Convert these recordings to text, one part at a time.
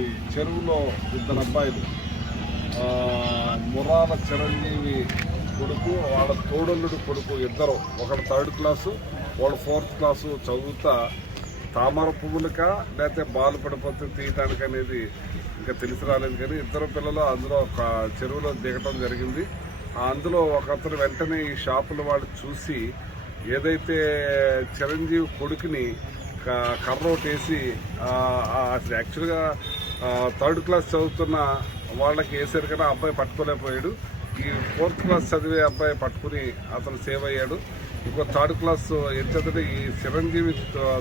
చెరువులో ఇద్దరు అబ్బాయిలు మురాల చిరంజీవి కొడుకు వాళ్ళ తోడల్లుడు కొడుకు ఇద్దరు. ఒకడు థర్డ్ క్లాసు వాళ్ళు ఫోర్త్ క్లాసు చదువుతా. తామర పువ్వులక లేకపోతే బాలు పడిపోతే తీయటానికి అనేది ఇంకా తెలిసి రాలేదు కానీ ఇద్దరు పిల్లలు అందులో ఒక చెరువులో దిగటం జరిగింది. అందులో ఒకతను వెంటనే ఈ షాపుల వాళ్ళు చూసి ఏదైతే చిరంజీవి కొడుకుని క- కర్ర ఒకటి వేసి అసలు యాక్చువల్గా థర్డ్ క్లాస్ చదువుతున్న వాళ్ళకి వేసారు కానీ ఆ అబ్బాయి పట్టుకోలేకపోయాడు. ఈ ఫోర్త్ క్లాస్ చదివే అబ్బాయి పట్టుకుని అతను సేవ్ అయ్యాడు. ఇంకో థర్డ్ క్లాస్ ఎంతటి ఈ చిరంజీవి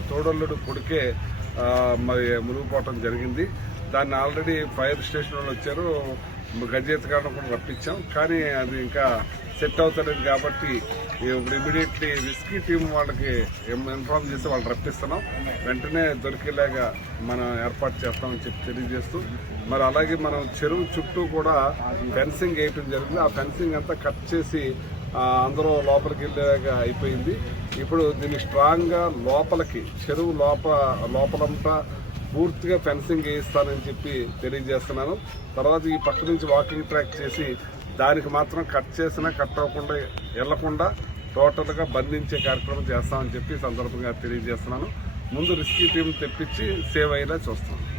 తోడల్లుడు కొడుకే మరి మునిగిపోవటం జరిగింది. దాన్ని ఆల్రెడీ ఫైర్ స్టేషన్ వాళ్ళు వచ్చారు. గజేత్ గారిని కూడా రప్పించాం. కానీ అది ఇంకా సెట్ అవుతలేదు కాబట్టి ఇప్పుడు ఇమీడియట్లీ రిస్కీ టీం వాళ్ళకి ఇన్ఫార్మ్ చేసి వాళ్ళు రప్పిస్తున్నాం. వెంటనే దొరికేలాగా మనం ఏర్పాటు చేస్తామని చెప్పి తెలియజేస్తూ మరి అలాగే మనం చెరువు చుట్టూ కూడా ఫెన్సింగ్ వేయటం జరిగింది. ఆ ఫెన్సింగ్ అంతా కట్ చేసి అందరూ లోపలికి వెళ్ళేలాగా అయిపోయింది. ఇప్పుడు దీన్ని స్ట్రాంగ్గా లోపలికి చెరువు లోప లోపలంతా పూర్తిగా ఫెన్సింగ్ వేయిస్తానని చెప్పి తెలియజేస్తున్నాను. తర్వాత ఈ పక్క నుంచి వాకింగ్ ట్రాక్ చేసి దానికి మాత్రం కట్ చేసినా కట్ అవ్వకుండా వెళ్ళకుండా టోటల్గా బంధించే కార్యక్రమం చేస్తామని చెప్పి సందర్భంగా తెలియజేస్తున్నాను. ముందు రిస్కీ టీం తెప్పించి సేవ్ అయ్యేలా చూస్తున్నాను.